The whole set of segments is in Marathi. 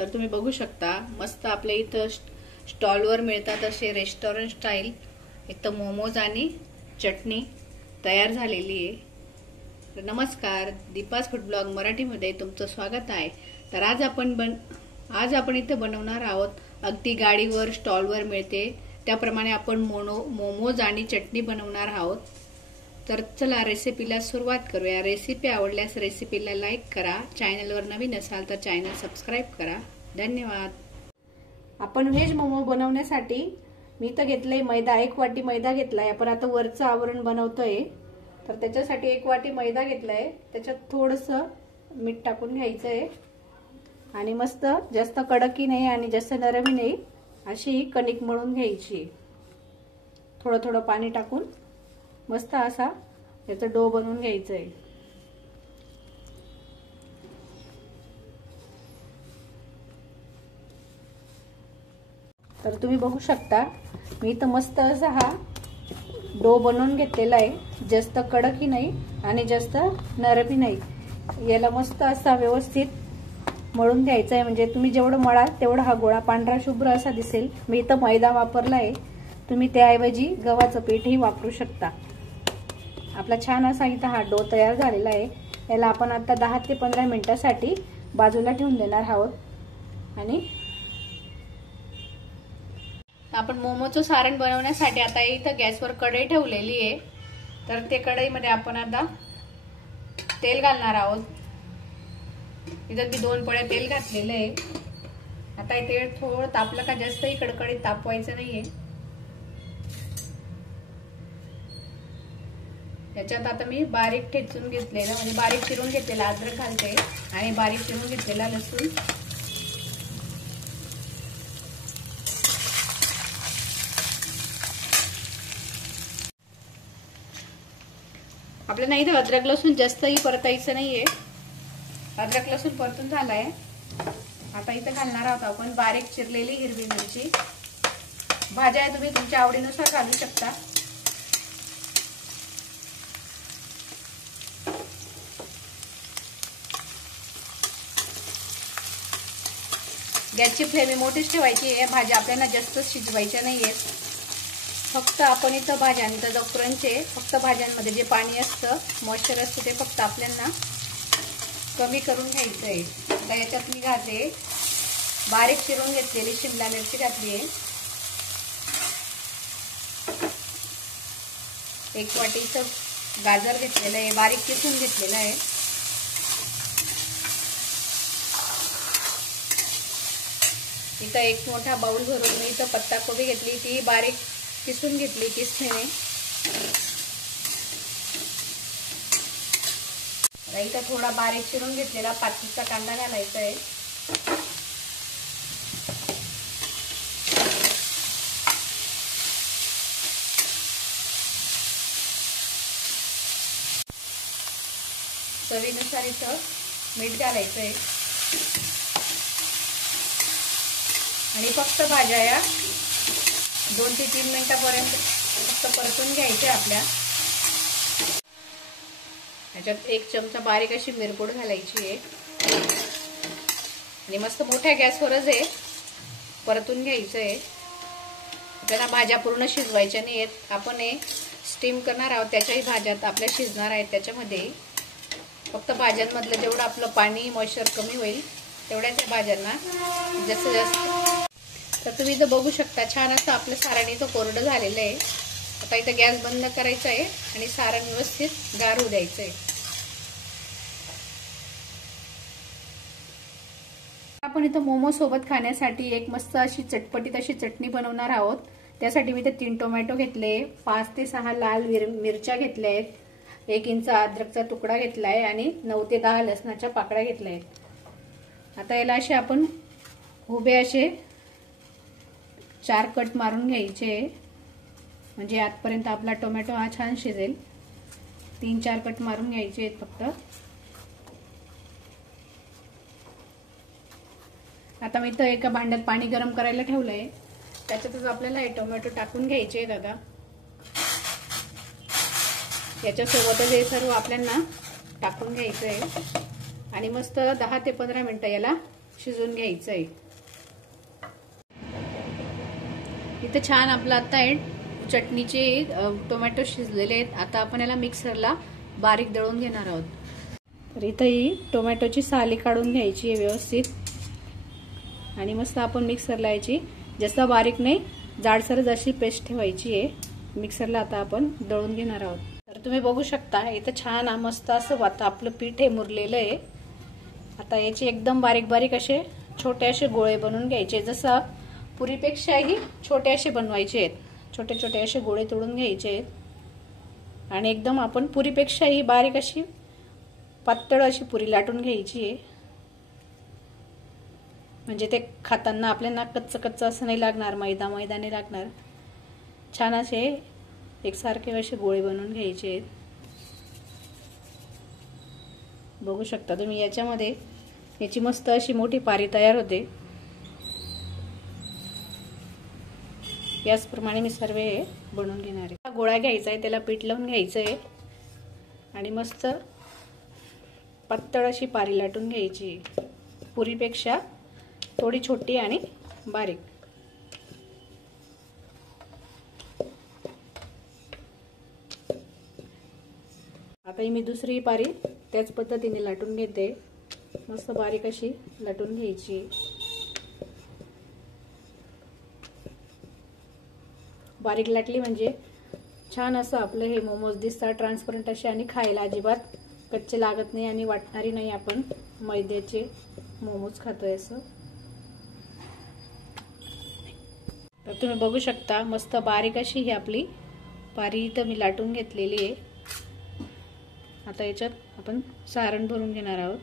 तर तुम्ही बघू शकता मस्त आपल्या इथं स्टॉलवर मिळतात असे रेस्टॉरंट स्टाईल एक तर मोमोज आणि चटणी तयार झालेली आहे। तर नमस्कार, दीपास फूड ब्लॉग मराठीमध्ये तुमचं स्वागत आहे। तर आज आपण इथे बनवणार आहोत अगदी गाडीवर स्टॉलवर मिळते त्याप्रमाणे आपण मोमोज आणि चटणी बनवणार आहोत। तर चला रेसिपीला सुरुवात करूया। रेसिपी आवडल्यास रेसिपीला लाईक करा, चॅनलवर नवीन असाल तर चॅनल सबस्क्राइब करा। धन्यवाद। आपण व्हेज मोमो बनवण्यासाठी मी तर घेतलंय मैदा, 1 वाटी मैदा घेतलाय। आपण आता वरचं आवरण बनवतोय तर त्याच्यासाठी 1 वाटी मैदा घेतलाय, त्याच्यात थोडंसं मीठ टाकून घ्यायचंय आणि मस्त जास्त कडकही नाही आणि जास्त नरमही नाही अशी कणिक मळून घ्यायची। थोडं थोडं पाणी टाकून मस्त असा याचा डो बनवून घ्यायचा आहे। तर तुम्ही बघू शकता मी तर मस्त असा हा डो बनवून घेतलेला आहे, जास्त कडकही नाही आणि जास्त नरमही नाही। याला मस्त असा व्यवस्थित मळून घ्यायचा आहे, म्हणजे तुम्ही जेवढं मळाल तेवढा हा गोळा पांढरा शुभ्र असा दिसेल। मी इथं मैदा वापरला आहे, तुम्ही त्याऐवजी गव्हाचं पीठही वापरू शकता। आपला छान असा इथं हा डो तयार झालेला आहे। याला आपण आता 10 ते 15 मिनिटांसाठी बाजूला ठेवून देणार आहोत। आणि आपण मोमोचं सारण बनवण्यासाठी आता इथं गॅसवर कढई ठेवलेली आहे। तर ते कढईमध्ये आपण आता तेल घालणार आहोत। इथं मी 2 पळ्या तेल घातलेलं आहे। आता हे तेल थोडं तापलं का जास्तही कडकडीत तापवायचं नाहीये। याच्यात आता मी बारीक ठेचून घेतलेला म्हणजे बारीक चिरून घेतलेला अद्रक घालते आणि बारीक चिरून घेतलेला लसूण, आपल्याला इथं अद्रक लसूण जास्तही परतायचं नाहीये। अद्रक लसूण परतून झालाय। आता इथं घालणार आहोत आपण बारीक चिरलेली हिरवी मिरची। भाज्या तुम्ही तुमच्या आवडीनुसार घालू शकता। गॅसची फ्लेम मोठीच ठेवायची आहे। भाज्या आपल्याला जास्त शिजवायच्या नाहीये। फक्त आपण इथं भाज्यांचं जो क्रंच आहे, फक्त भाज्यांमध्ये जे पाणी असतं, मॉइश्चर असतं, ते फक्त आपल्याला कमी करून घ्यायचं आहे। आता याच्यात मी घालते बारीक चिरून घेतलेली शिमला मिरची घातली आहे। 1 वाटीचं गाजर घेतलेलं आहे, बारीक किसून घेतलेलं आहे। इथं 1 मोठा बाउल भरून मी इथं पत्ता कोबी घेतली, ती बारीक किसून घेतली किसणीने। इथं थोडा बारीक चिरून घेतलेला पातीचा कांदा घालायचा आहे। चवीनुसार इथं मीठ घालायचं आहे आणि फक्त भाज्या या 2 ते 3 मिनिटांपर्यंत फक्त परतून घ्यायच्या आपल्या। याच्यात 1 चमचा बारीक अशी मिरपूड घालायची आहे आणि मस्त मोठ्या गॅसवरच आहे परतून घ्यायचं आहे। आपल्याला भाज्या पूर्ण शिजवायच्या नाही आहेत, आपण हे स्टीम करणार आहोत, त्याच्याही भाज्या आपल्या शिजणार आहेत। त्याच्यामध्ये फक्त भाज्यांमधलं जेवढं आपलं पाणी मॉइश्चर कमी होईल तेवढ्याच भाज्यांना जास्तीत जास्त। तर तुम्ही इथं बघू शकता छान असं आपलं सारण इथं कोरडं झालेलं आहे। आता इथं गॅस बंद करायचा आहे आणि सारण व्यवस्थित गार होऊ द्यायचं आहे। आपण इथं मोमो सोबत खाण्यासाठी एक मस्त अशी चटपटीत अशी चटणी बनवणार आहोत। त्यासाठी मी इथे 3 टोमॅटो घेतले, 5 ते 6 लाल मिरच्या घेतल्या आहेत, 1 इंच अद्रकचा तुकडा घेतलाय आणि 9 ते 10 लसणाच्या पाकळ्या घेतल्या आहेत। आता याला असे आपण उभे असे 4 कट मारून घ्यायचे, म्हणजे आतपर्यंत आपला टोमॅटो हा छान शिजेल। 3-4 कट मारून घ्यायचे आहेत फक्त। आता मी इथं एका भांड्यात पाणी गरम करायला ठेवलंय, त्याच्यातच आपल्याला हे टोमॅटो टाकून घ्यायचे दादा। याच्यासोबतच हे सर्व आपल्याला टाकून घ्यायचं आहे आणि मस्त 10 ते 15 मिनिटं याला शिजवून घ्यायचं आहे। इथं छान आपलं आता आहे चटणीचे टोमॅटो शिजलेले आहेत। आता आपण याला मिक्सरला बारीक दळून घेणार आहोत। तर इथं ही टोमॅटोची साली काढून घ्यायची आहे व्यवस्थित आणि मस्त आपण मिक्सरला याची जास्त बारीक नाही जाडसर जशी पेस्ट ठेवायची आहे। मिक्सरला आता आपण दळून घेणार आहोत। तर तुम्ही बघू शकता इथं छान मस्त असं आता आपलं पीठ हे मुरलेलं आहे। आता याचे एकदम बारीक बारीक असे छोटे असे गोळे बनवून घ्यायचे, जसं पुरीपेक्षाही छोटे असे बनवायचे आहेत। छोटे छोटे असे गोळे तोडून घ्यायचे आहेत आणि एकदम आपण पुरीपेक्षाही बारीक अशी पातळ अशी पुरी लाटून घ्यायची आहे, म्हणजे ते खाताना आपल्याला कच्चं कच्चं असं नाही लागणार, मैदा मैदा नाही लागणार। छान असे एकसारखे असे गोळे बनवून घ्यायचे आहेत। बघू शकता तुम्ही याच्यामध्ये याची मस्त अशी मोठी पारी तयार होते। याचप्रमाणे मी सर्व हे बनवून घेणार आहे। गोळा घ्यायचा आहे, त्याला पीठ लावून घ्यायचं आहे आणि मस्त पातळ अशी पारी लाटून घ्यायची, पुरीपेक्षा थोडी छोटी आणि बारीक। आता मी दुसरी पारी त्याच पद्धतीने लाटून घेते, मस्त बारीक अशी लाटून घ्यायची। बारीक लाटली म्हणजे छान असं आपलं हे मोमोज दिसतात ट्रान्सपरंट असे आणि खायला अजिबात कच्चे लागत नाही आणि वाटणारी नाही आपण मैद्याचे मोमोज खातोय असं। तर तुम्ही बघू शकता मस्त बारीक अशी ही आपली पारी इथं मी लाटून घेतलेली आहे। आता याच्यात आपण सारण भरून घेणार आहोत।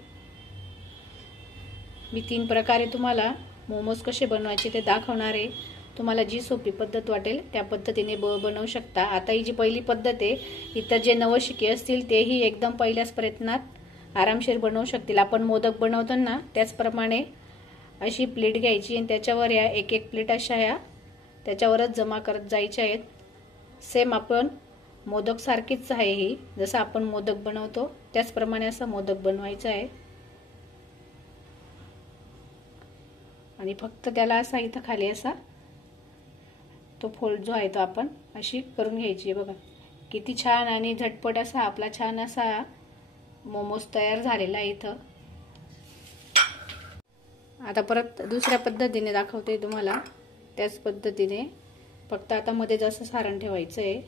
मी 3 प्रकारे तुम्हाला मोमोज कसे बनवायचे ते दाखवणार आहे। तुम्हाला जी सोपी पद्धत वाटेल त्या पद्धतीने बनवू शकता। आता ही जी पहिली पद्धत आहे, इतर जे नवशिके असतील तेही एकदम पहिल्याच प्रयत्नात आरामशीर बनवू शकतील। आपण मोदक बनवतो ना त्याचप्रमाणे अशी प्लेट घ्यायची आणि त्याच्यावर या एक एक प्लेट अशा या त्याच्यावरच जमा करत जायच्या आहेत। सेम आपण मोदक सारखीच आहे ही, जसं आपण मोदक बनवतो त्याचप्रमाणे असा मोदक बनवायचा आहे आणि फक्त त्याला असा इथं खाली असा तो फोल्ड जो आहे तो आपण अशी करून घ्यायची। बघा किती छान आणि झटपट असा आपला छान असा मोमोज तयार झालेला आहे इथं। आता परत दुसऱ्या पद्धतीने दाखवते तुम्हाला, त्याच पद्धतीने फक्त आता मध्ये जसं सारण ठेवायचं आहे।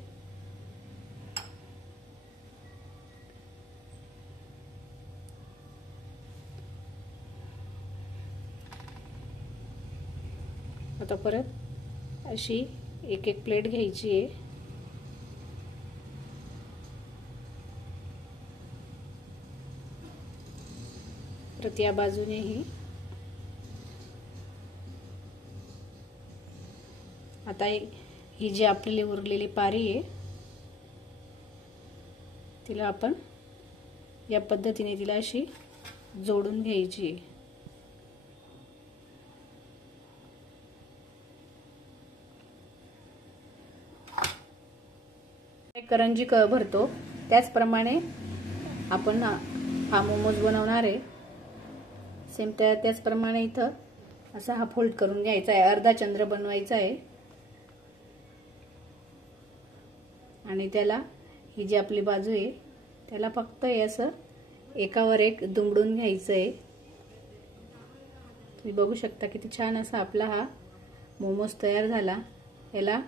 आता परत अशी एक एक प्लेट घ्यायची आहे। परत या बाजूनेही आता ही जी आपली उरलेली पारी आहे तिला आपण या पद्धतीने तिला अशी जोडून घ्यायची। करंजी भरतो त्याचप्रमाणे आपण हा मोमोज बनवणार आहे। सेम त्याचप्रमाणे इथं असा हा फोल्ड करून घ्यायचा आहे, अर्धा चंद्र बनवायचा आहे आणि त्याला ही जी आपली बाजू आहे त्याला फक्त असं एकावर एक दुमडून घ्यायचं आहे। तुम्ही बघू शकता किती छान असा आपला हा मोमोज तयार झाला। याला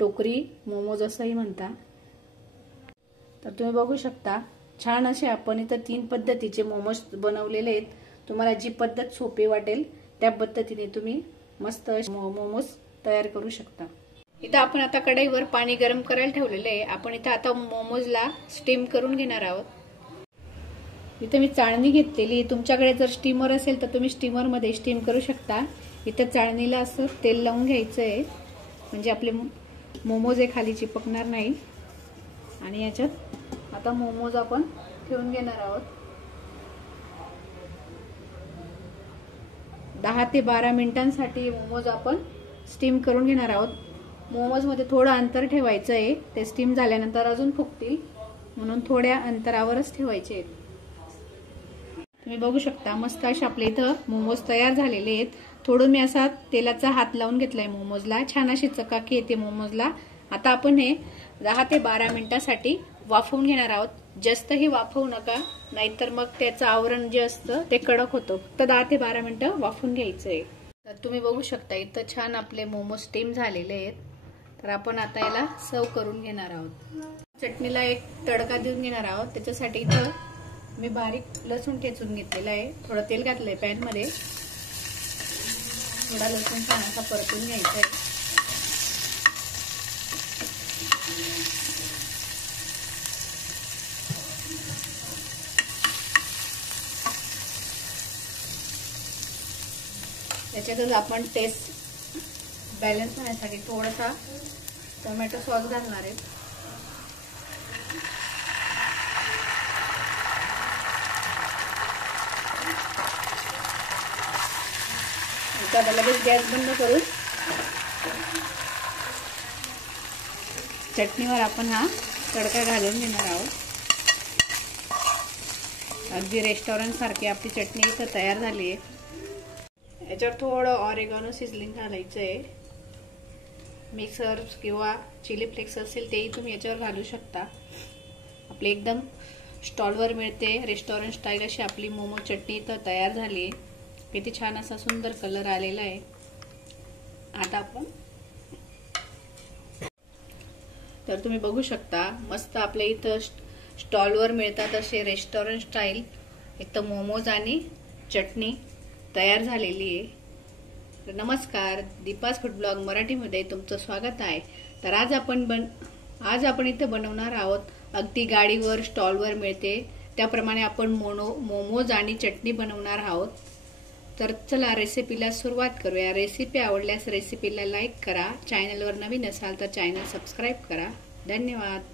टोकरी मोमोज असंही म्हणतात। तर तुम्ही बघू शकता छान असे आपण इथं 3 पद्धतीचे मोमोज बनवलेले आहेत। तुम्हाला जी पद्धत सोपी वाटेल त्या पद्धतीने तुम्ही मस्त मोमोज तयार करू शकता। इथं आपण आता कढईवर पाणी गरम करायला ठेवलेले आहे। आपण इथं आता मोमोजला स्टीम करून घेणार आहोत। इथं मी चाळणी घेतलेली, तुमच्याकडे जर स्टीमर असेल तर तुम्ही स्टीमर मध्ये स्टीम करू शकता। इथं चाळणीला असं तेल लावून घ्यायचं आहे म्हणजे आपले मोमोज हे खाली चिपकणार नाही। आणि याच्यात आता मोमोज आपण ठेवून घेणार आहोत। 10 ते 12 मिनिटांसाठी मोमोज आपण स्टीम करून घेणार आहोत। मोमोज मध्ये थोडं अंतर ठेवायचं आहे, ते स्टीम झाल्यानंतर अजून फुगतील म्हणून थोड्या अंतरावरच ठेवायचे आहेत। तुम्ही बघू शकता मस्त असे आपले इथं मोमोज तयार झालेले आहेत। थोडं मी असा तेलाचा हात लावून घेतलाय मोमोजला, छान अशी चकाकी येते मोमोजला। आता आपण हे 10 ते 12 मिनिटांसाठी वाफवून घेणार आहोत। जास्तही वाफवू नका, नाहीतर मग त्याचं आवरण जे असतं ते कडक होतं। फक्त 10 ते 12 मिनिटं वाफवून घ्यायचंय। तर तुम्ही बघू शकता इथं छान आपले मोमोज स्टीम झालेले आहेत। तर आपण आता याला सर्व करून घेणार आहोत। चटणीला एक तडका देऊन घेणार आहोत। त्याच्यासाठी इथं मी बारीक लसूण ठेचून घेतलेला आहे। थोडं तेल घातलंय पॅन मध्ये, थोडा लसूण छान असा परतून घ्यायचा आहे। त्याच्यातच आपण टेस्ट बॅलन्स होण्यासाठी थोडासा टोमॅटो सॉस घालणार आहे। आता लगेच गॅस बंद करून चटणीवर आपण हा तडका घालून घेणार आहोत। अगदी रेस्टॉरंट सारखी आपली चटणी इथं तयार झाली आहे। याच्यावर थोडं ऑरेगॅनो सिझलिंग घालायचं आहे। मिक्स हर्ब्स किंवा चिली फ्लेक्स असेल तेही तुम्ही याच्यावर घालू शकता। आपली एकदम स्टॉलवर मिळते रेस्टॉरंट स्टाईल अशी आपली मोमो चटणी इथं तयार झाली आहे। किती छान असा सुंदर कलर आलेला आहे। आता आपण तर तुम्ही बघू शकता मस्त आपल्या इथं स्टॉलवर मिळतात असे रेस्टॉरंट स्टाईल इथं मोमोज आणि चटणी तयार झालेली आहे। तर नमस्कार, दीपास फूड ब्लॉग मराठीमध्ये तुमचं स्वागत आहे। तर आज आपण इथे बनवणार आहोत अगदी गाडीवर स्टॉलवर मिळते त्याप्रमाणे आपण मोमोज आणि चटणी बनवणार आहोत। तर चला रेसिपीला सुरुवात करूया। रेसिपी आवडल्यास रेसिपीला लाईक करा, चॅनलवर नवीन असाल तर चॅनल सबस्क्राईब करा। धन्यवाद।